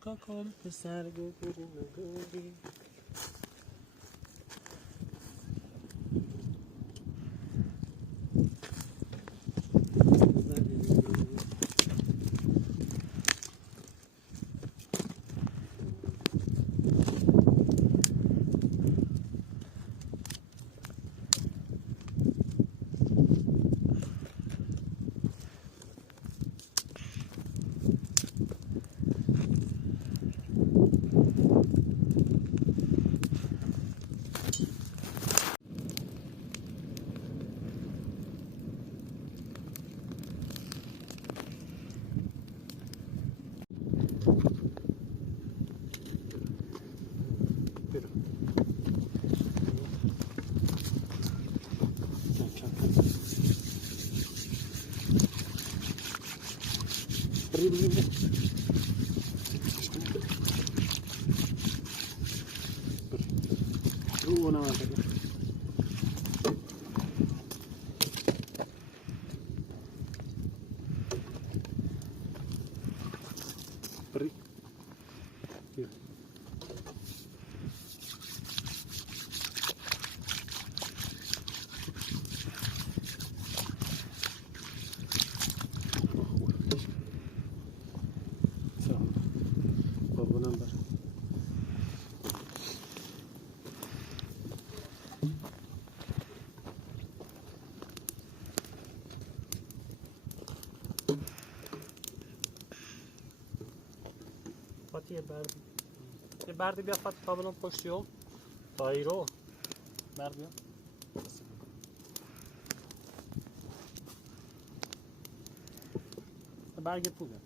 کاکل پسر گوگوری یه برد بیا فاتی تا بلند پشتی و دایرو برد بیا برگ پوله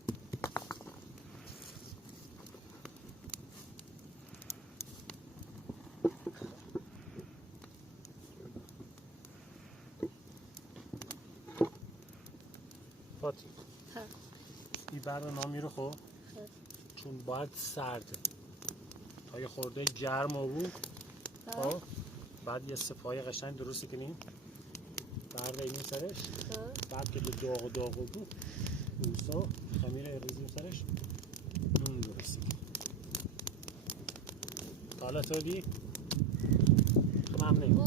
فاتی این برد نامی رو خب چون باید سرده تا یه خورده گرم و بود خب بعد یه سپای قشنگ درستی کنیم برده این سرش بعد که به داغ بود اوسا خمیر ریزیم سرش درستی کنیم تا حالا تو دی؟ خب هم نیم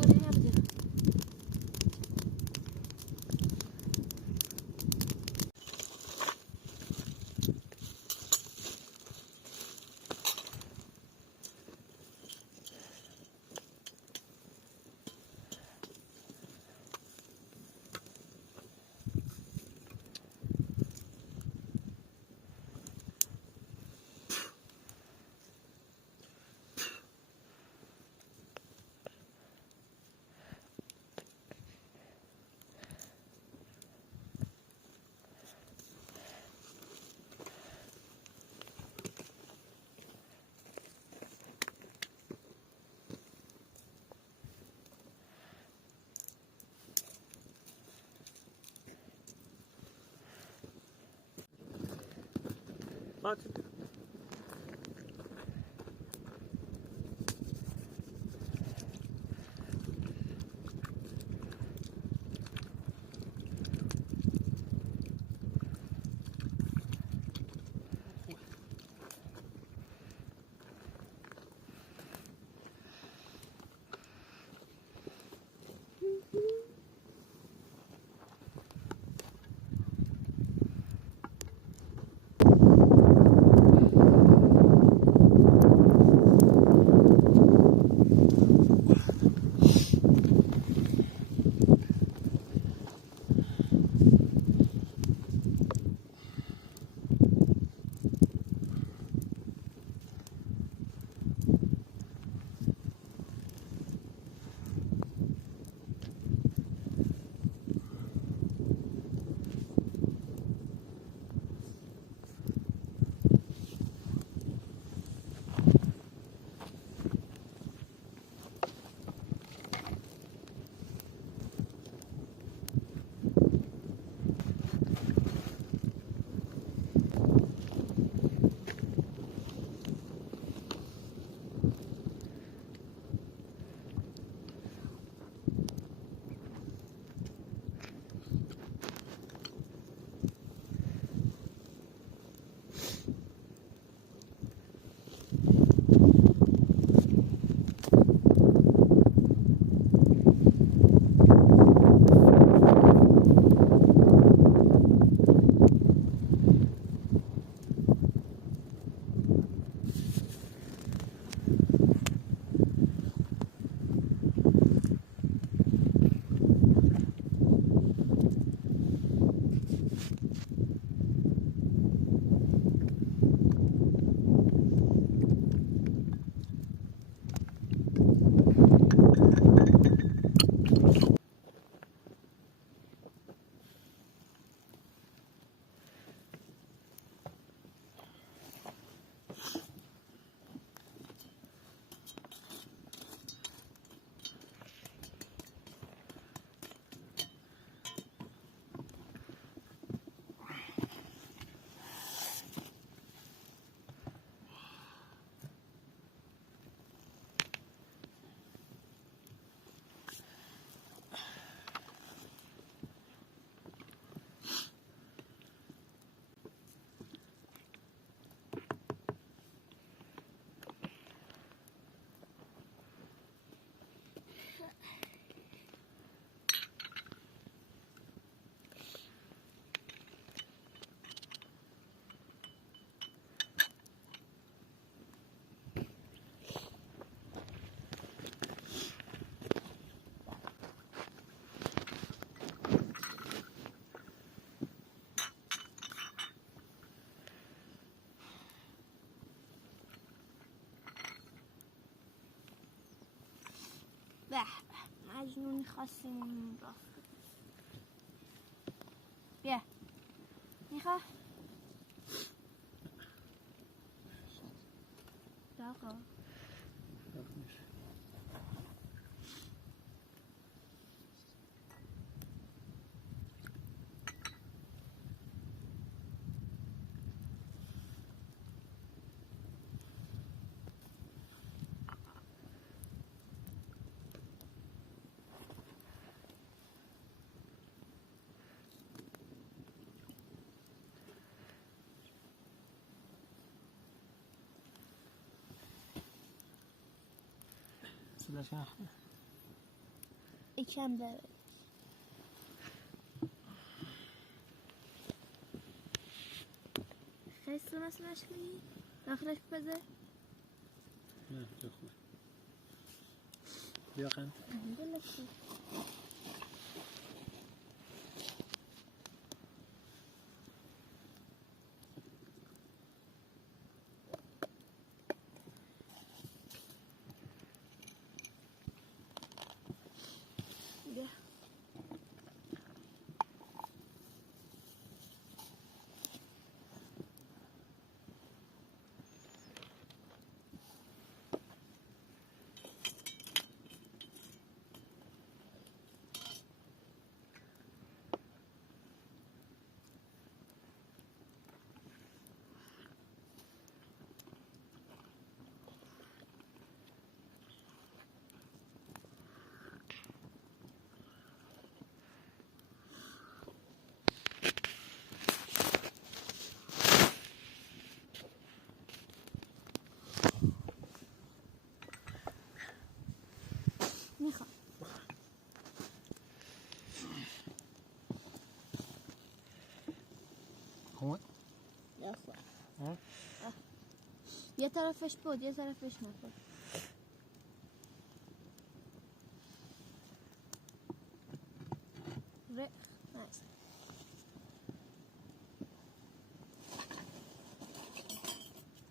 Hadi. نونی خواستیم اون رفت. بیا میخواه داغا صداش یکم داره خیلی مسئلهش کنی؟ داخلش بپزه؟ نه تو خوبه بیا خند دلشی بیا میخوام خوبه؟ یه طرفش بود یه طرفش نبود نایس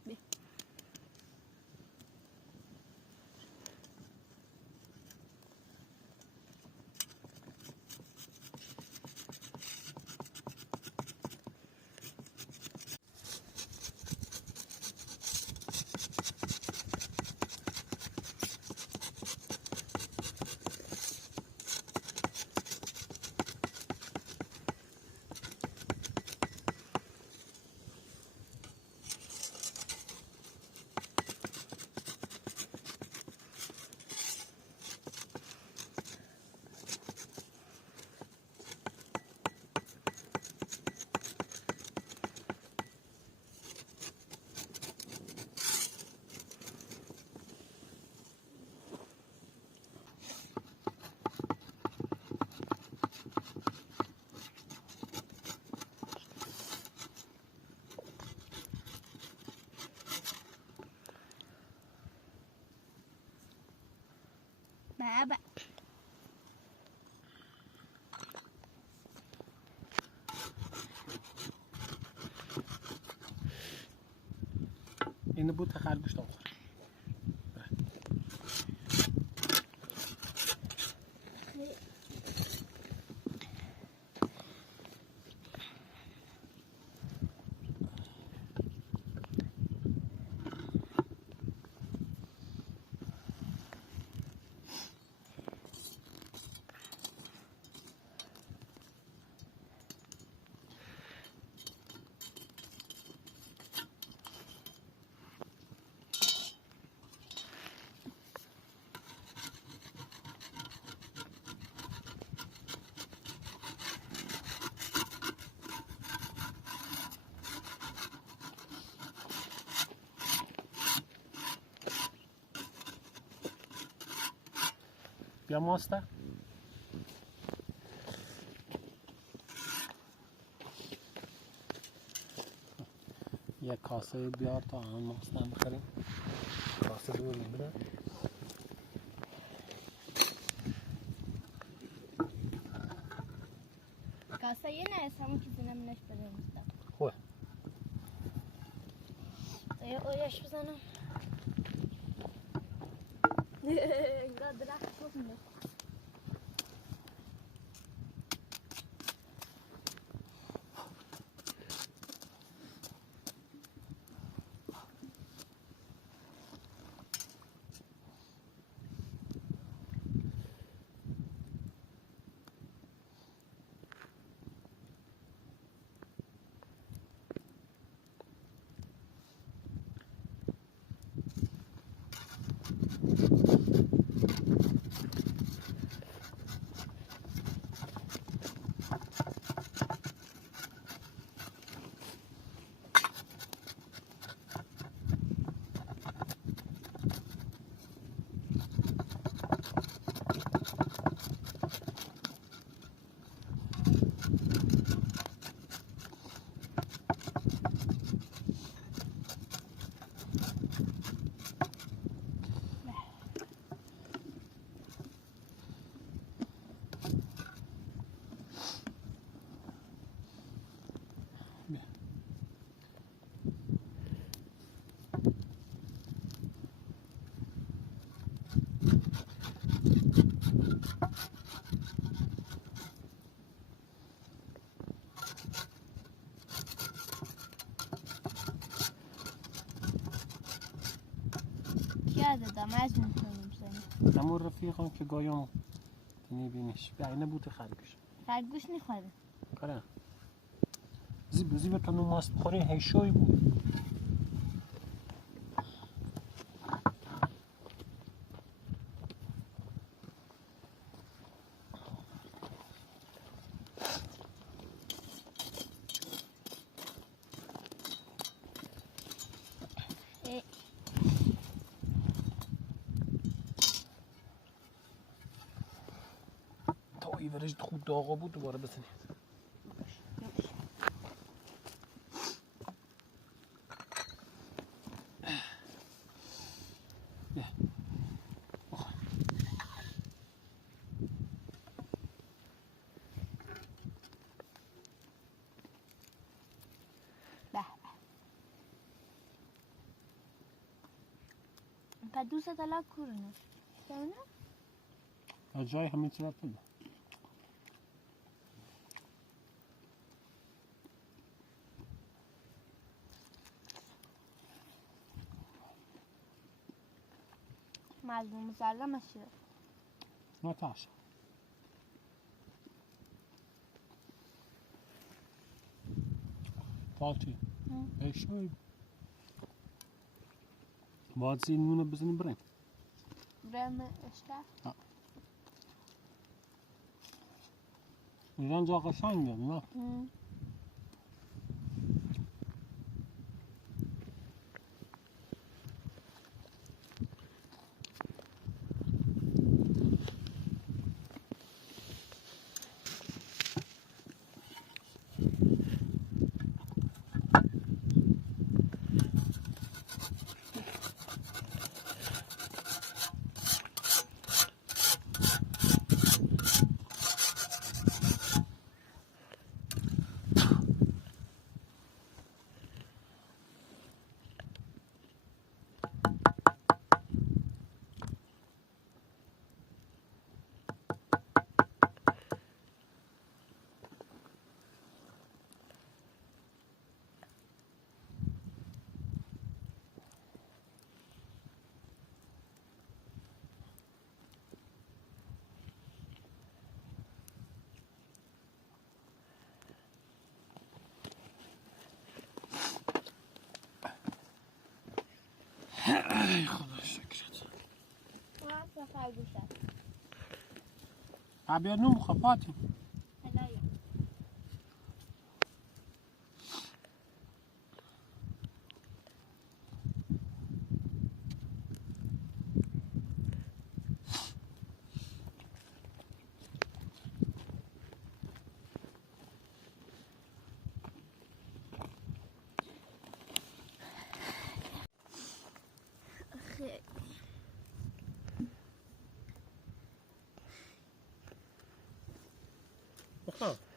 بیا بابا اینو بود خرگوش دام بیا ماستر یک کاسه بیار تا همون ماستر بخریم کاسه دور نمیره کاسه یه نه همون چیزی نمونش بده مستم خوبه یه اویش بزنم انگار درخت خوب میده دادم از میکنیم سنی همون رفیقم که گایم میبینیش به اینه بوده خرگوش خرگوش میخوره کاره زیب به تنو ماست بخوره هیشوی بود تا ایورش خود داغا بود دوباره بزنی پس دوست دلار کورونه سونه از جای همین طرف بده مظلوم مسلم اشیاء نتاش فاتی هیشوی باید زیر نونو بزنی بریم برم اشتر ایران جا قشنگه نه ای خدا شکرت عبیاد نون بخوا فاتی بخوا